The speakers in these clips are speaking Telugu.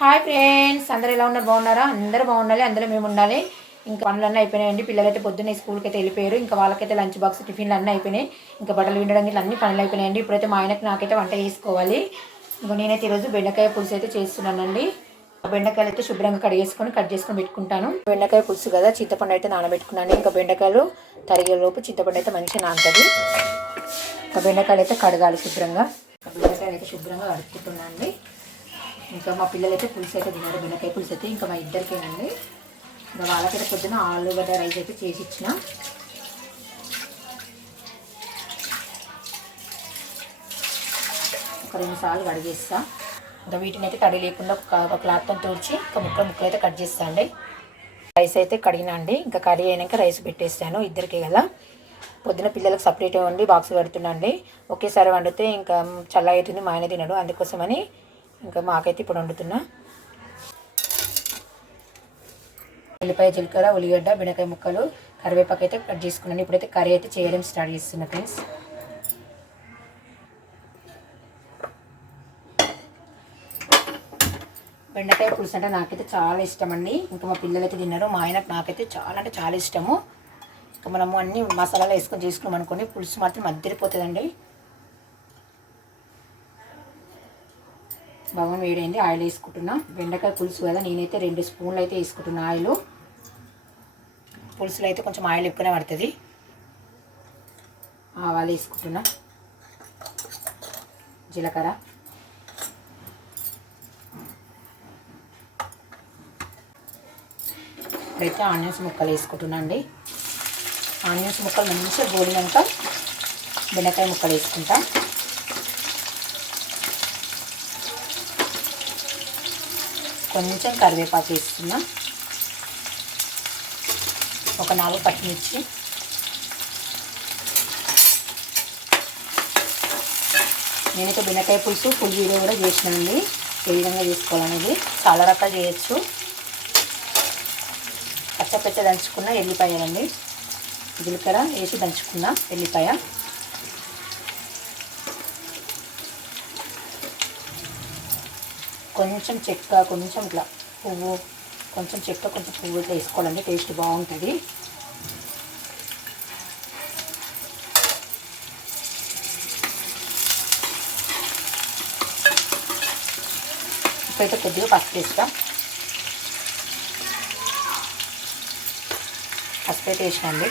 హాయ్ ఫ్రెండ్స్, అందరూ ఎలా ఉన్నారు? బాగున్నారా? అందరూ బాగుండాలి, అందులో మేము ఉండాలి. ఇంకా పనులన్నీ అయిపోయినాయండి. పిల్లలైతే పొద్దున్నే స్కూల్కి అయితే వెళ్ళిపోయారు. ఇంకా వాళ్ళకైతే లంచ్ బాక్స్ టిఫిన్లు అన్నీ అయిపోయినాయి. ఇంకా బట్టలు వినడం ఇట్లా అన్ని పనులు అయిపోయినాయండి. ఇప్పుడైతే మా ఆయనకి నాకైతే వంట చేసుకోవాలి. ఇంకా నేనైతే ఈరోజు బెండకాయ పులుసు అయితే చేస్తున్నానండి. బెండకాయలు అయితే శుభ్రంగా కట్ చేసుకొని పెట్టుకుంటాను. బెండకాయ పులుసు కదా, చింతపండు అయితే నానబెట్టుకున్నాను. ఇంకా బెండకాయలు తరిగేలోపు చింతపండు అయితే మంచిగా నానుతుంది. ఇంకా బెండకాయలు అయితే కడగాలి శుభ్రంగా. బెండకాయలు అయితే శుభ్రంగా కడుక్కుంటున్నాను అండి. ఇంకా మా పిల్లలు అయితే పులుసు అయితే తిన్నారు, బెండకాయ పులుసు అయితే. ఇంకా మా ఇద్దరికేనండి. ఇంకా వాళ్ళకైతే పొద్దున ఆలుగడ్డ రైస్ అయితే చేసి ఇచ్చిన. ఒక 2 సార్లు కడిగేస్తా. ఇంకా వీటిని అయితే తడి లేకుండా ఒక క్లాత్తో తుడిచి ఇంకా ముక్కలు అయితే కట్ చేస్తా అండి. రైస్ అయితే కడిగినా అండి. ఇంకా కర్రీ అయినాక రైస్ పెట్టేస్తాను, ఇద్దరికే కదా. పొద్దున పిల్లలకు సపరేట్ వండి బాక్స్ పెడుతున్నా అండి. ఒకేసారి వండితే ఇంకా చల్ల అవుతుంది, మా ఆయన తినడు. అందుకోసమని ఇంకా మాకైతే ఇప్పుడు వండుతున్నా. ఉల్లిపాయ, జీలకర్ర, ఉల్లిగడ్డ, బెండకాయ ముక్కలు, కరివేపాకు అయితే కట్ చేసుకున్నాను. ఇప్పుడైతే కర్రీ అయితే చేయడం స్టార్ట్ చేస్తున్నా ఫ్రెండ్స్. బెండకాయ పులుసు అంటే నాకైతే చాలా ఇష్టం అండి. ఇంకా మా పిల్లలు అయితే తిన్నారు, మా ఆయనకు నాకైతే చాలా అంటే చాలా ఇష్టము. ఇంకా మనము అన్ని మసాలాలు వేసుకొని చేసుకున్నాం అనుకోండి, పులుసు మాత్రం అద్దరిపోతుందండి. బాగా వేడైంది, ఆయిల్ వేసుకుంటున్నా. బెండకాయ పులుసు కదా, నేనైతే 2 స్పూన్లు అయితే వేసుకుంటున్నా ఆయిల్. పులుసులో అయితే కొంచెం ఆయిల్ ఎక్కువనే పడుతుంది. ఆవాలు వేసుకుంటున్నా, జీలకర్ర, ఇప్పుడైతే ఆనియన్స్ ముక్కలు వేసుకుంటున్నా అండి. ఆనియన్స్ ముక్కలు మంచిగా గోలినాక బెండకాయ ముక్కలు వేసుకుంటా. కొంచెం కరివేపాకు వేస్తున్నా, ఒక 4 పచ్చిమిర్చి, నేనైతే బెండకాయ పులుసు ఫుల్ వీడియో కూడా చేసినానండి, ఏ విధంగా చేసుకోవాలనేది. చాలా రకాలు చేయొచ్చు. పచ్చ దంచుకున్న ఎల్లిపాయలండి, జీలకర్ర వేసి దంచుకున్న ఎల్లిపాయ, కొంచెం చెక్క, కొంచెం ఇట్లా పువ్వు, కొంచెం చెక్క, కొంచెం పువ్వు ఇట్లా వేసుకోవాలండి, టేస్ట్ బాగుంటుంది. ఇప్పుడైతే కొద్దిగా పసుపు వేస్తా. పసుపు అయితే వేసినండి.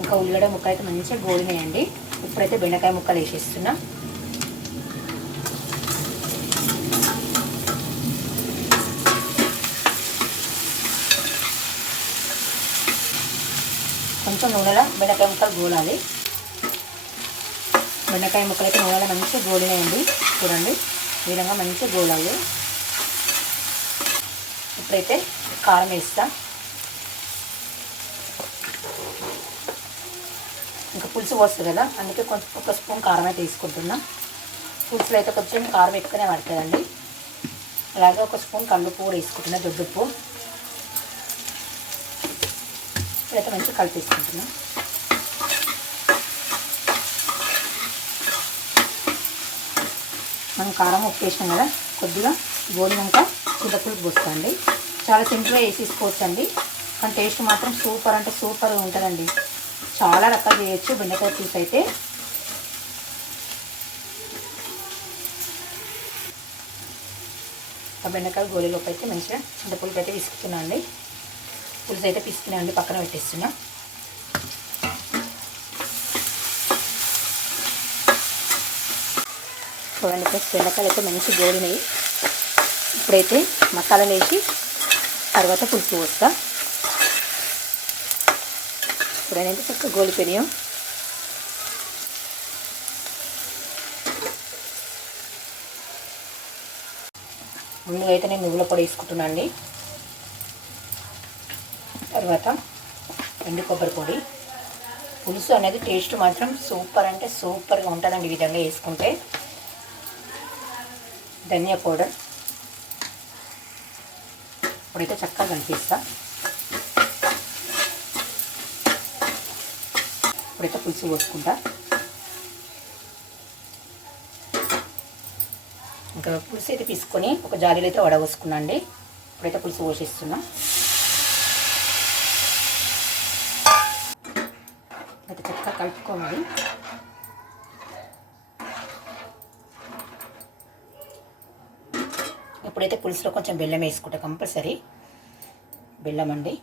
ఇంకా ఉల్లిగడ్డ ముక్కలు అయితే మంచిగా గోలినాయండి. ఇప్పుడైతే బెండకాయ ముక్కలు వేసేస్తున్నా. కొంచెం నూనెలో బెండకాయ ముక్కలు గోలాలి. బెండకాయ ముక్కలు అయితే నూనెలో మంచిగా గోలినాయండి. చూడండి, ఈ విధంగా మంచిగా గోలాలి. ఇప్పుడైతే కారం వేస్తా. ఇంకా పులుసు పోస్తుంది కదా, అందుకే కొంచెం 1 స్పూన్ కారం అయితే తీసుకుంటున్నా. పులుసులో అయితే కొంచెం కారం ఎక్కువనే పడుతుందండి. అలాగే 1 స్పూన్ కల్లుప్పు కూడా వేసుకుంటున్నా, దొడ్డుప్పు. ఇప్పుడైతే మంచిగా కలిపేసుకుంటున్నా. మనం కారం ఉప్పు వేసినాం కదా, కొద్దిగా గోలినాక చింతపులుసు పోస్తాండి. చాలా సింపుల్గా వేసేసుకోవచ్చు అండి, కానీ టేస్ట్ మాత్రం సూపర్ అంటే సూపర్ ఉంటుందండి. చాలా రకాలు చేయొచ్చు బెండకాయ పులుసు అయితే. ఆ బెండకాయ గోలీలోకి అయితే మంచిగా చింతపులుసు అయితే పిసుకుతున్నా అండి. పులుసు అయితే పిసుకున్నా అండి, పక్కన పెట్టేస్తున్నా. చూడండి ఫ్రెండ్స్, బెండకాయలు అయితే మంచి గోలినాయి. ఇప్పుడైతే మసాలాలు వేసి తర్వాత పులుసు పోస్తా. ఇప్పుడైతే చక్కగా గోలిపోయినాం. ముందుగా అయితే నేను నువ్వుల పొడి వేసుకుంటున్నా అండి. తర్వాత ఎండు కొబ్బరి పొడి. పులుసు అనేది టేస్ట్ మాత్రం సూపర్ అంటే సూపర్గా ఉంటుందండి ఈ విధంగా వేసుకుంటే. ధనియా పౌడర్. ఇప్పుడైతే చక్కగా కలిపిస్తా. ఇప్పుడైతే పులుసు పోసుకుంటా. ఇంకా పులుసు అయితే తీసుకొని ఒక జాలీలో అయితే వడగోసుకున్నా అండి. ఇప్పుడైతే పులుసు పోసేస్తున్నా. అయితే చక్కగా కలుపుకోవాలి. ఇప్పుడైతే పులుసులో కొంచెం బెల్లం వేసుకుంటా, కంపల్సరీ బెల్లం అండి.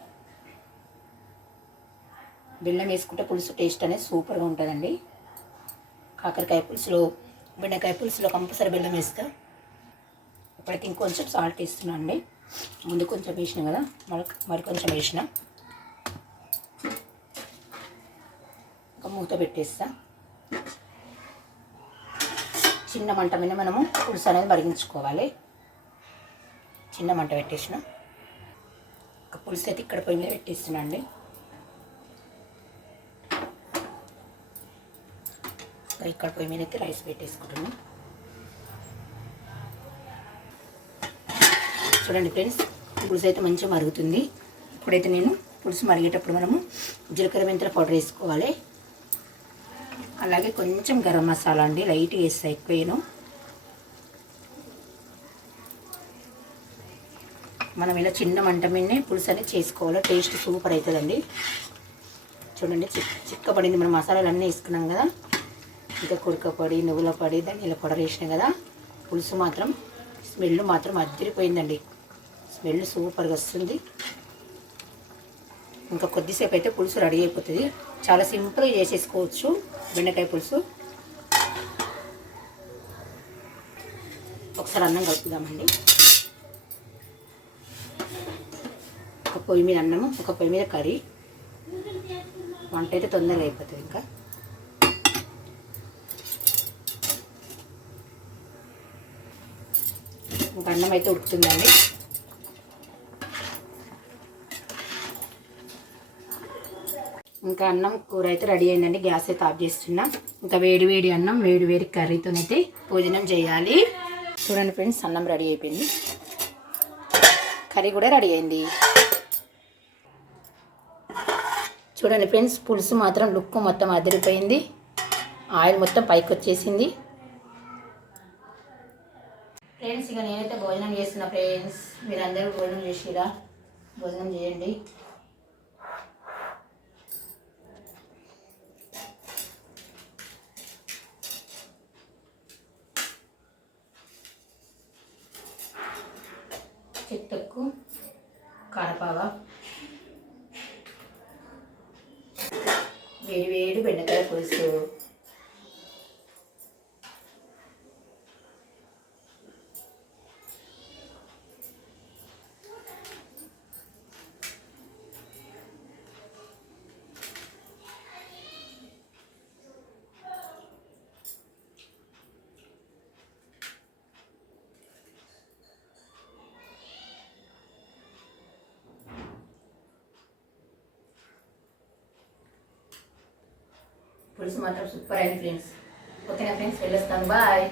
బెల్లం వేసుకుంటే పులుసు టేస్ట్ అనేది సూపర్గా ఉంటుందండి. కాకరకాయ పులుసులో, బెండకాయ పులుసులో కంపల్సరీ బెల్లం వేస్తా. ఇప్పుడైతే ఇంకొంచెం సాల్ట్ వేస్తున్నాను అండి. ముందు కొంచెం వేసినా కదా, మరి కొంచెం వేసిన. ఇంకా మూత పెట్టేస్తా. చిన్న మంట మీద మనము పులుసు అనేది మరిగించుకోవాలి. చిన్న మంట పెట్టేసిన. ఇంకా పులుసు అయితే ఇక్కడ పొయ్యి మీద పెట్టేస్తున్నా అండి. ఇక్కడ పొయ్యి మీద అయితే రైస్ పెట్టేసుకుంటున్నాను. చూడండి ఫ్రెండ్స్, పులుసు అయితే మంచిగా మరుగుతుంది. ఇప్పుడైతే నేను పులుసు మరిగేటప్పుడు మనము జీలకర్ర మెంతుల పౌడర్ వేసుకోవాలి. అలాగే కొంచెం గరం మసాలా అండి, లైట్గా వేస్తా, ఎక్కువ వేయను. మనం ఇలా చిన్న మంట మీదనే పులుసు అనేది చేసుకోవాలి. టేస్ట్ సూపర్ అవుతుందండి. చూడండి చిక్కపడింది. మనం మసాలాలు అన్నీ వేసుకున్నాం కదా, ఇంకా కుడక పొడి, నువ్వుల పొడి, ధనియాల పౌడర్ వేసినాం కదా. పులుసు మాత్రం స్మెల్ మాత్రం అదిరిపోయిందండి. స్మెల్ సూపర్గా వస్తుంది. ఇంకా కొద్దిసేపు అయితే పులుసు రెడీ అయిపోతుంది. చాలా సింపుల్గా చేసేసుకోవచ్చు బెండకాయ పులుసు. ఒకసారి అన్నం కలుపుదామండి. ఒక పొయ్యి మీద అన్నము, ఒక పొయ్యి మీద కర్రీ. వంట అయితే తొందరగా అయిపోతుంది. ఇంకా అన్నం అయితే ఉడుకుతుందండి. ఇంకా అన్నం కూర అయితే రెడీ అయిందండి. గ్యాస్ అయితే ఆఫ్ చేస్తున్నా. ఇంకా వేడి వేడి అన్నం, వేడి వేడి కర్రీతోనైతే భోజనం చేయాలి. చూడండి ఫ్రెండ్స్, అన్నం రెడీ అయిపోయింది, కర్రీ కూడా రెడీ అయింది. చూడండి ఫ్రెండ్స్, పులుసు మాత్రం లుక్ మొత్తం అదిరిపోయింది. ఆయిల్ మొత్తం పైకి వచ్చేసింది. ఫ్రెండ్స్, ఇక నేనైతే భోజనం చేస్తున్నా. ఫ్రెండ్స్, మీరందరూ భోజనం చేసిరా? భోజనం చేయండి. చెట్టకు కారపావ, వేడి వేడి బెండకాయ పులుసు, పులుసు మాత్రం సూపర్ అయింది ఫ్రెండ్స్. ఓకేనా ఫ్రెండ్స్, వెళ్ళొస్తాను. బాయ్.